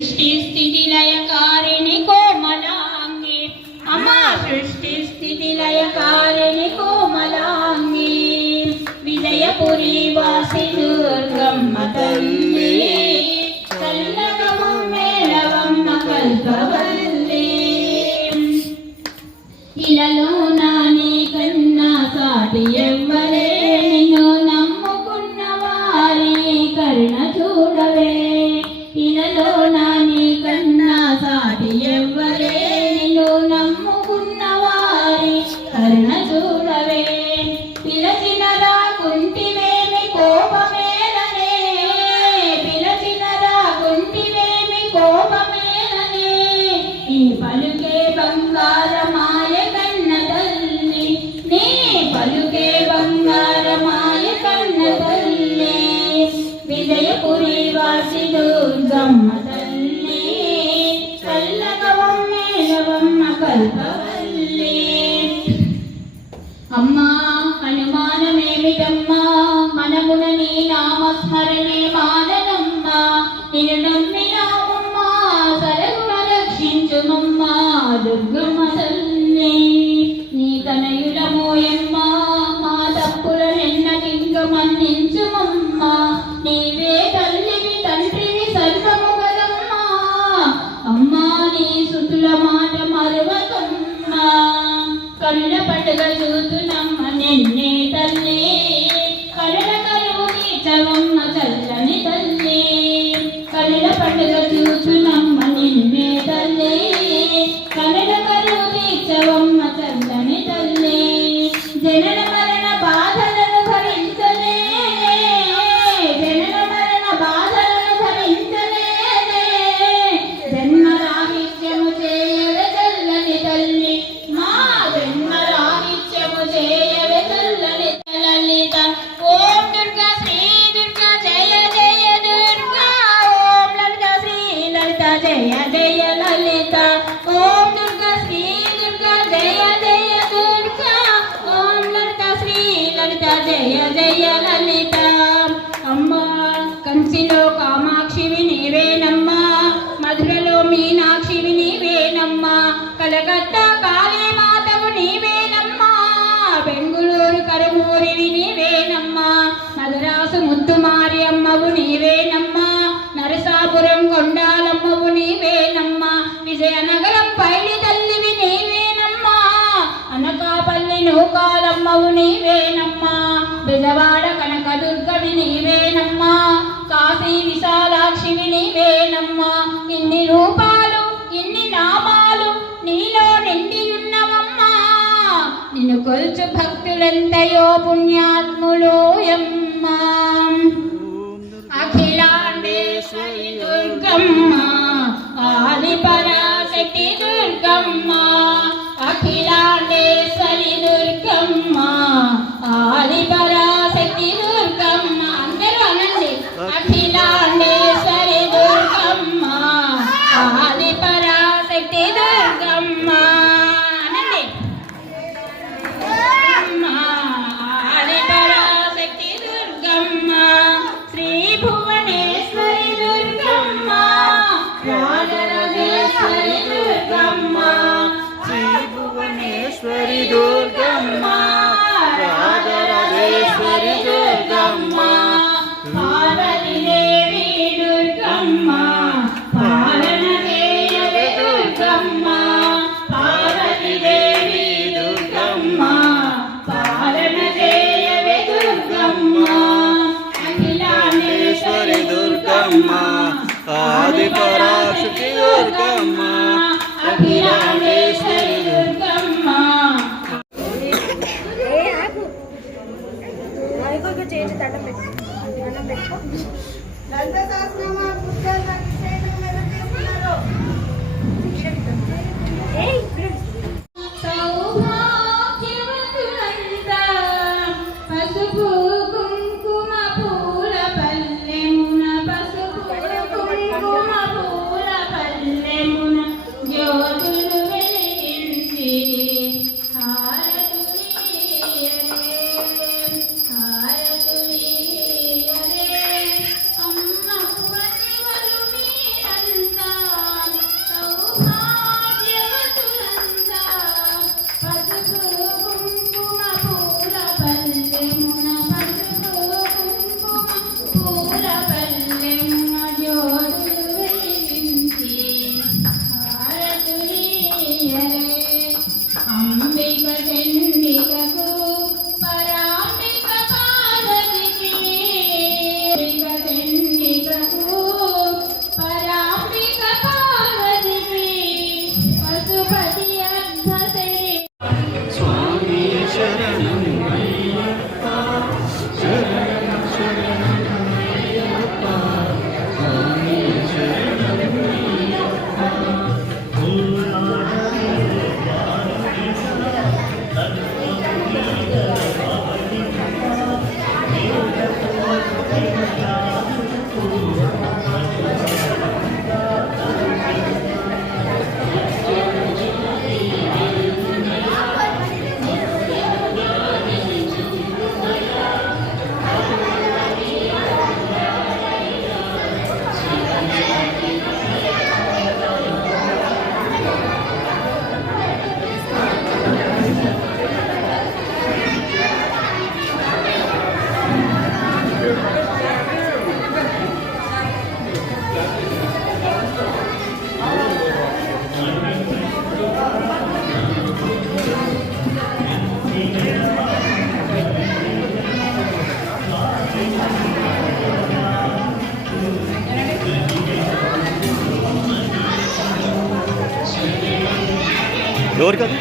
सृष्टिस्थितिलयकारिणि कोमलाङ्गे अमा सृष्टिस्थितिलयकारिणि कोमलाङ्गे विजयपुरी वासि दुर्गम्मतल्ले कल्लगममेलवम्म कल्पवल्ले ఇలలో నాని కన్నా సాటి ఎవ్వలే నిన్ను నమ్ముకున్న వారి కరుణ చూడవే ఇలలో లేదమ్మా మనమున నీ నామస్మరణే మాననమ్మా. నిన్ను నమ్మినామమ్మా సరగుణ రక్షించుమమ్మా దుర్గమ్మ తల్లి. నీ తనయుడమోయమ్మా మా తప్పుల నిన్నకింక మన్నించుమమ్మా. నీవే తల్లివి తండ్రివి సర్వము అమ్మా నీ సుతుల మాట మరవకమ్మా. కళ్ళ పండుగ చూతునమ్మ నిన్నే తల్లి చల్లని తల్లి. కనుల పండుగ మీనాక్షివి నీవేనమ్మా. కలకత్తా దురంతయో పుణ్యాత్ములోయం ఎవరికి అది